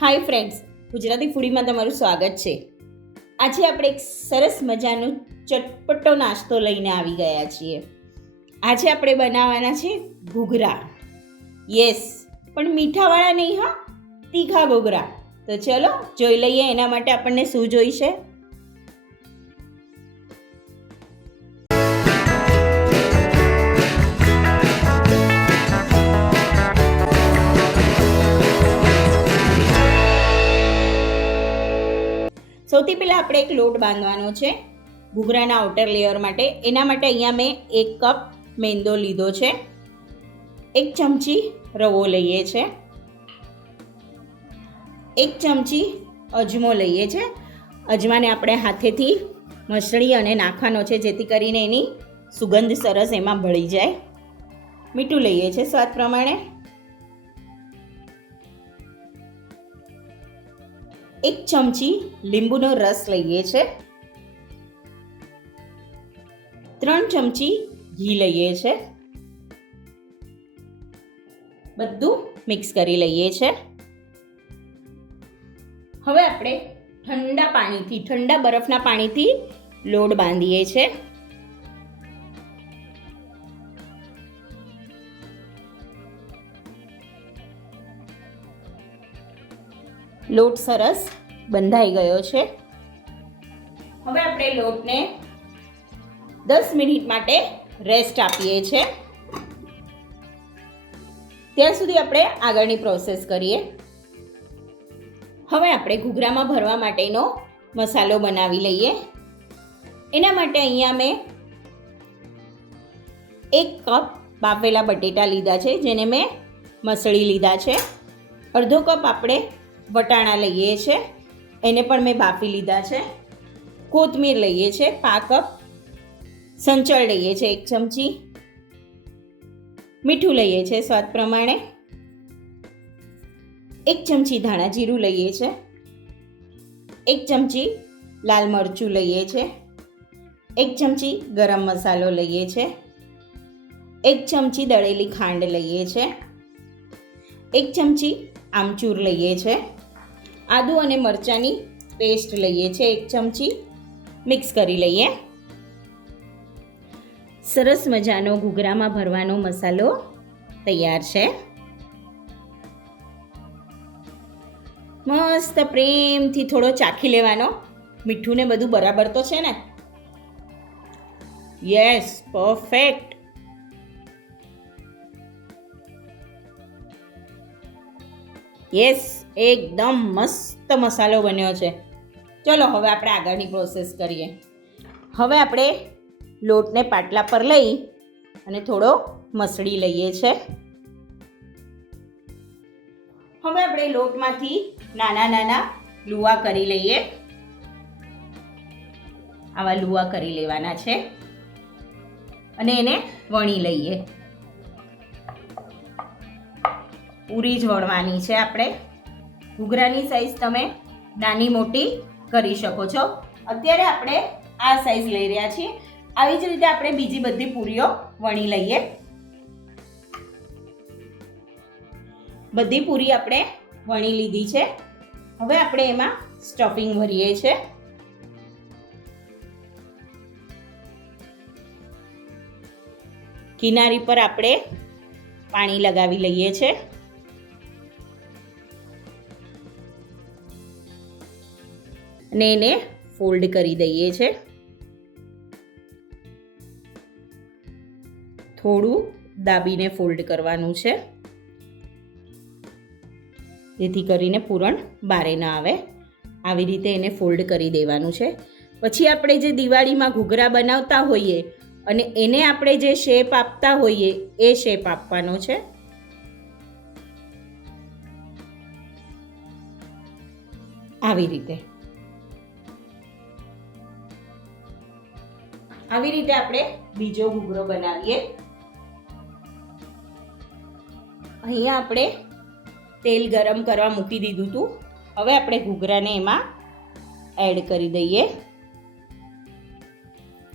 Hi friends Gujarati ફૂડીમાં તમારું સ્વાગત છે. આજે આપણે એક સરસ મજાનો ચટપટો નાસ્તો લઈને આવી ગયા છીએ. આજે આપણે બનાવવાના છે ઘૂઘરા. યસ પણ મીઠાવાળા નહીં હા, તીખા ઘૂઘરા. તો ચલો જોઈ લઈએ એના માટે આપણને શું જોઈશે. સૌથી પહેલાં આપણે એક લોટ બાંધવાનો છે. ઘૂઘરાના આઉટર લેયર માટે. એના માટે અહીંયા મેં એક કપ મેંદો લીધો છે. એક ચમચી રવો લઈએ છે. એક ચમચી અજમો લઈએ છે. અજમાને આપણે હાથેથી મસળી અને નાખવાનો છે, જેથી કરીને એની સુગંધ સરસ એમાં ભળી જાય. મીઠું લઈએ છે સ્વાદ પ્રમાણે. એક ચમચી લીંબુનો રસ લઈએ છે. ત્રણ ચમચી ઘી લઈએ છે. બધું મિક્સ કરી લઈએ છે. હવે આપણે ઠંડા પાણીથી, ઠંડા બરફના પાણીથી લોટ બાંધીએ છે. લોટ સરસ બંધાઈ ગયો છે. હવે આપણે લોટને દસ મિનિટ માટે રેસ્ટ આપીએ છીએ. ત્યાં સુધી આપણે આગળની પ્રોસેસ કરીએ. હવે આપણે ઘૂઘરામાં ભરવા માટેનો મસાલો બનાવી લઈએ. એના માટે અહીંયા મેં એક કપ બાફેલા બટેટા લીધા છે, જેને મેં મસળી લીધા છે. અડધો કપ આપણે વટાણા લઈએ છે. એને પણ મેં બાફી લીધા છે. કોથમીર લઈએ છે પા કપ. સંચળ લઈએ છે, એક ચમચી. મીઠું લઈએ છે, સ્વાદ પ્રમાણે. એક ચમચી ધાણા જીરું લઈએ છે. એક ચમચી લાલ મરચું લઈએ છે. એક ચમચી ગરમ મસાલો લઈએ છે. એક ચમચી દળેલી ખાંડ લઈએ છે. એક ચમચી આમચૂર લઈએ છે. આદુ અને મરચાંની પેસ્ટ લઈએ છીએ એક ચમચી. મિક્સ કરી લઈએ. સરસ મજાનો ઘૂઘરામાં ભરવાનો મસાલો તૈયાર છે. મસ્ત પ્રેમથી થોડો ચાખી લેવાનો. મીઠું ને બધું બરાબર તો છે ને? યસ પરફેક્ટ યસ એકદમ મસ્ત મસાલો બન્યો છે. ચલો હવે આપણે આગળની પ્રોસેસ કરીએ. હવે આપણે લોટને પાટલા પર લઈ અને થોડો મસળી લઈએ છે. હવે આપણે લોટમાંથી નાના નાના લુવા કરી લઈએ. આવા લુવા કરી લેવાના છે. અને એને વણી લઈએ. પૂરી જ વણવાની છે આપણે. ઘૂઘરાની સાઈઝ તમે નાની મોટી કરી શકો છો. અત્યારે આપણે આ સાઈઝ લઈ રહ્યા છીએ. આવી જ રીતે આપણે બીજી બધી પૂરીઓ વણી લઈએ. બધી પૂરી આપણે વણી લીધી છે. હવે આપણે એમાં સ્ટફિંગ ભરીએ છીએ કિનારી પર આપણે પાણી લગાવી લઈએ છીએ અને એને ફોલ્ડ કરી દઈએ છે. થોડું દાબીને ફોલ્ડ કરવાનું છે. જેથી કરીને પૂરણ બારે ના આવે. આવી રીતે એને ફોલ્ડ કરી દેવાનું છે. પછી આપણે જે દિવાળીમાં ઘૂઘરા બનાવતા હોઈએ અને એને આપણે જે શેપ આપતા હોઈએ, એ શેપ આપવાનો છે. આવી રીતે. આવી રીતે આપણે બીજો ઘૂઘરો બનાવીએ. અહીંયા આપણે તેલ ગરમ કરવા મૂકી દીધું હતું. હવે આપણે ઘૂઘરાને એમાં એડ કરી દઈએ.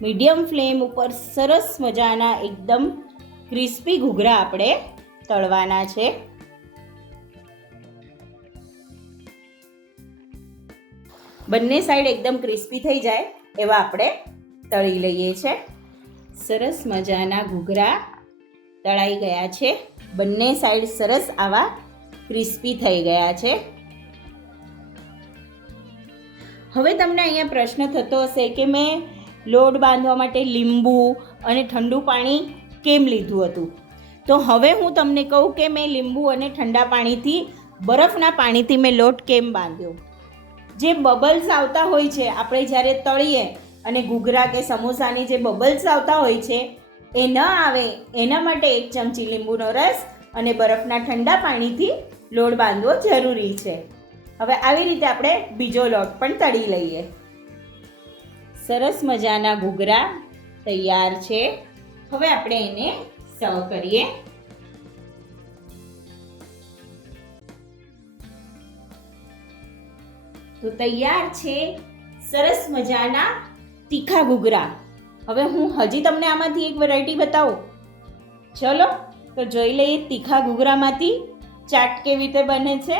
મીડિયમ ફ્લેમ ઉપર સરસ મજાના એકદમ ક્રિસ્પી ઘૂઘરા આપણે તળવાના છે. બંને સાઈડ એકદમ ક્રિસ્પી થઈ જાય એવા આપણે તળી લઈએ છે. સરસ મજાના ઘૂઘરા તળાઈ ગયા છે. બંને સાઈડ સરસ આવા ક્રિસ્પી થઈ ગયા છે. હવે તમને અહીંયા પ્રશ્ન થતો હશે કે મેં લોટ બાંધવા માટે લીંબુ અને ઠંડુ પાણી કેમ લીધું હતું? તો હવે હું તમને કહું કે મેં લીંબુ અને ઠંડા પાણીથી, બરફના પાણીથી મેં લોટ કેમ બાંધ્યો? જે બબલ્સ આવતા હોય છે, આપણે જ્યારે તળીએ અને ઘૂઘરા કે સમોસાની જે બબલ્સ આવતા હોય છે, એ ન આવે, એના માટે એક ચમચી લીંબુનો રસ અને બરફના ઠંડા પાણીથી લોટ બાંધવો જરૂરી છે. હવે આવી રીતે આપણે બીજો લોટ પણ તળી લઈએ. સરસ મજાના ઘૂઘરા તૈયાર છે. હવે આપણે એને સર્વ કરીએ. તો તૈયાર છે સરસ મજાના તીખા ઘૂઘરા. હવે હું હજી તમને આમાંથી એક વેરાયટી બતાવું. ચલો, તો જોઈ લઈએ તીખા ઘૂઘરામાંથી ચાટ કેવી રીતે બને છે.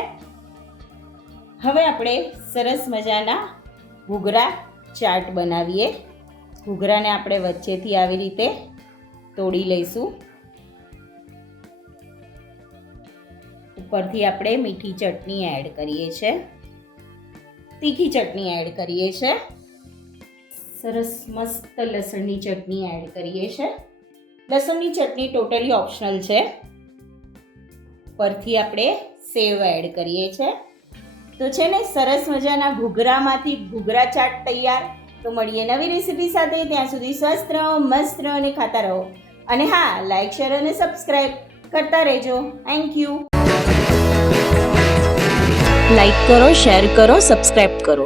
હવે આપણે સરસ મજાના ઘૂઘરા ચાટ બનાવીએ. ઘૂઘરાને આપણે વચ્ચેથી આવી રીતે તોડી લઈશું. ઉપરથી આપણે મીઠી ચટણી એડ કરીએ છીએ તીખી ચટણી એડ કરીએ છીએ સરસ મસ્ત લસણની ચટણી એડ કરીએ છીએ લસણની ચટણી ટોટલી ઓપ્શનલ છે. પરથી આપણે સેવ એડ કરીએ છીએ તો છે ને, સરસ મજાના ઘૂઘરામાંથી ઘૂઘરા ચાટ તૈયાર. તો મળીએ નવી રેસીપી સાથે. ત્યાં સુધી સ્વસ્થ રહો, મસ્ત રહો અને ખાતા રહો. અને હા લાઈક શેર અને સબસ્ક્રાઈબ કરતા રહેજો. થેન્ક યુ લાઈક કરો શેર કરો સબસ્ક્રાઈબ કરો.